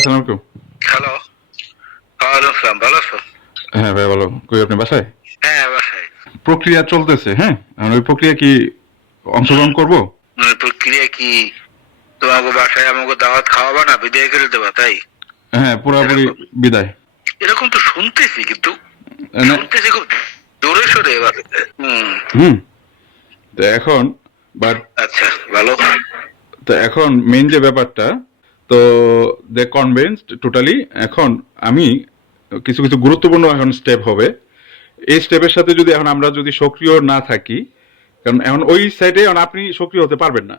আসসালামু আলাইকুম। হ্যালো, ওয়ালাইকুম আসসালাম। ভালো আছো? হ্যাঁ ভাই ভালো। কই আপনি বাসায়? হ্যাঁ, বাসায়। প্রক্রিয়া চলতেছে, হ্যাঁ? এখন ওই প্রক্রিয়া কি অংশগ্রহণ করব? প্রক্রিয়া কি তোমাকে বাসায় আমাকে দাওয়াত খাওয়াবা না বিদায় করে দেবা তাই? হ্যাঁ, পুরাপুরি এরকম বিদায়। এরকম তো শুনতেছি কিন্তু না, শুনতেছি খুব জোরে সোরে এবার। হুম। হুম। তো এখন বাট আচ্ছা, ভালো। তো এখন মেইন যে ব্যাপারটা, তো দে কনভিন্সড টোটালি। এখন আমি কিছু কিছু গুরুত্বপূর্ণ এখন স্টেপ হবে। এই স্টেপের সাথে যদি এখন আমরা যদি সক্রিয় না থাকি, কারণ এখন ওই সাইডে এখন আপনি সক্রিয় হতে পারবেন না।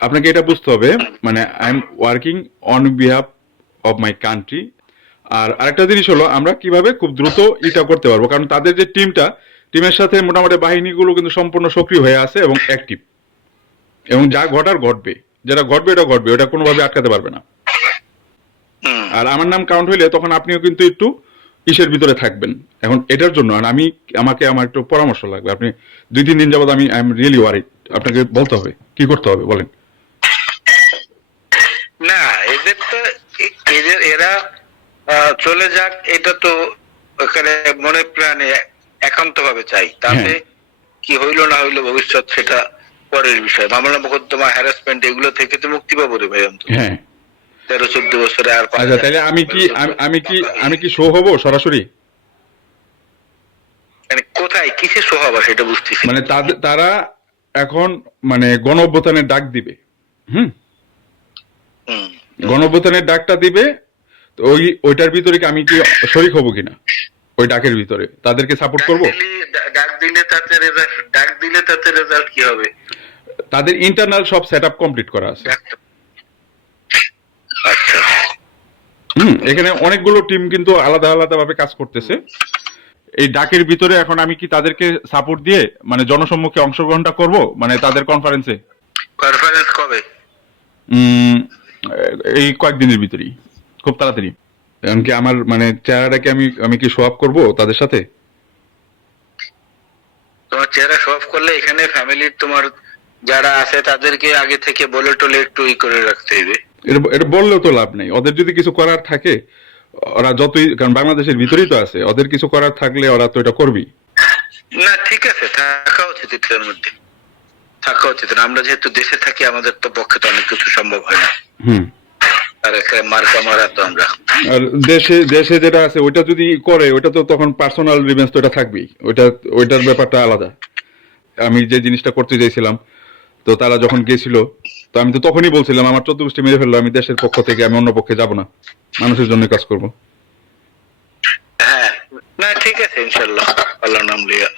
আপনাকে এটা বুঝতে হবে, মানে I am working on behalf of my country. আর আরেকটা জিনিস হলো আমরা কিভাবে খুব দ্রুত এটা করতে পারবো, কারণ তাদের যে টিমের সাথে মোটামুটি বাহিনীগুলো কিন্তু সম্পূর্ণ সক্রিয় হয়ে আছে এবং অ্যাক্টিভ, এবং যা ঘটার ঘটবে, যেটা ঘটবে এটা ঘটবে, ওটা কোনোভাবে আটকাতে পারবে না। হুম। আর আমার নাম কাউন্ট হইলে তখন আপনিও কিন্তু একটু ইসের ভিতরে থাকবেন। এখন এটার জন্য আর আমার একটু পরামর্শ লাগবে। আপনি 2-3 দিন যাবত আমি আই এম রিয়েলি ওয়ারিড। আপনাকে বলতে হবে কি করতে হবে বলেন। না, এদের তো এরা চলে যাক, এটা তো ওখানে মনে প্রাণে একান্ত ভাবে চাই। তাতে হ্যাঁ কি হইলো না হইলো ভবিষ্যৎ সেটা পরের বিষয়। মামলা মোকদ্দমা হ্যারাসমেন্ট এগুলো থেকে তো মুক্তি পাবো রে ভাই অন্তত। হ্যাঁ। 13-14 বছরে আর আচ্ছা, তাহলে আমি কি শো হব সরাসরি? মানে কোথায় কিসের স্বভাব সেটা বুঝতেছি না। মানে তারা এখন মানে গণ অভ্যুত্থানের ডাক দিবে। হুম। হুম। গণ অভ্যুত্থানের ডাকটা দিবে। তো ওইটার ভিতরে কি আমি কি শরিক হব কিনা, ওই ডাকের ভিতরে তাদেরকে সাপোর্ট করব? ডাক দিলে তাতে রেজাল্ট কি হবে? তাদের ইন্টারনাল সব সেটআপ কমপ্লিট করা আছে। আচ্ছা। এখানে অনেকগুলো টিম কিন্তু আলাদা আলাদা ভাবে কাজ করতেছে। এই ডাকের ভিতরে এখন আমি কি তাদেরকে সাপোর্ট দিয়ে মানে জনসম্মুখে অংশগ্রহণটা করব, মানে তাদের কনফারেন্সে? কনফারেন্স কবে? এই কয়েকদিনের ভিতরেই, খুব তাড়াতাড়ি। এমনকি আমার মানে চেহারাটাকে আমি কি শো আপ করবো তাদের সাথে? তোমার চেহারা শো অফ করলে এখানে ফ্যামিলির তোমার যারা আছে তাদেরকে আগে থেকে বলে টলে একটু করে রাখতে হবে। এটা বললেও তো লাভ নেই। ওদের যদি কিছু করার থাকে, ওরা যতই, কারণ বাংলাদেশের ভিতরেই তো আছে, ওদের কিছু করার থাকলে ওরা তো এটা করবেই। না, ঠিক আছে, থাকা উচিত এটার মধ্যে, থাকা উচিত। আমরা যেহেতু দেশে থাকি আমাদের তো পক্ষে তো অনেক কিছু সম্ভব হয় না। আর একটা মার্কা মারা তো আমরা। আর দেশে যেটা আছে ওইটা যদি করে, ওইটা তো তখন পার্সোনাল রিভেঞ্জ তো এটা থাকবেই। ওইটার ব্যাপারটা আলাদা। আমি যে জিনিসটা করতে চাইছিলাম, তো তারা যখন গেছিল, তো আমি তো তখনই বলছিলাম আমার 14 গোষ্ঠী মেরে ফেললো, আমি দেশের পক্ষ থেকে আমি অন্য পক্ষে যাব না, মানুষের জন্য কাজ করব। হ্যাঁ, না ঠিক আছে, ইনশাল্লাহ আল্লাহর নাম লিয়া।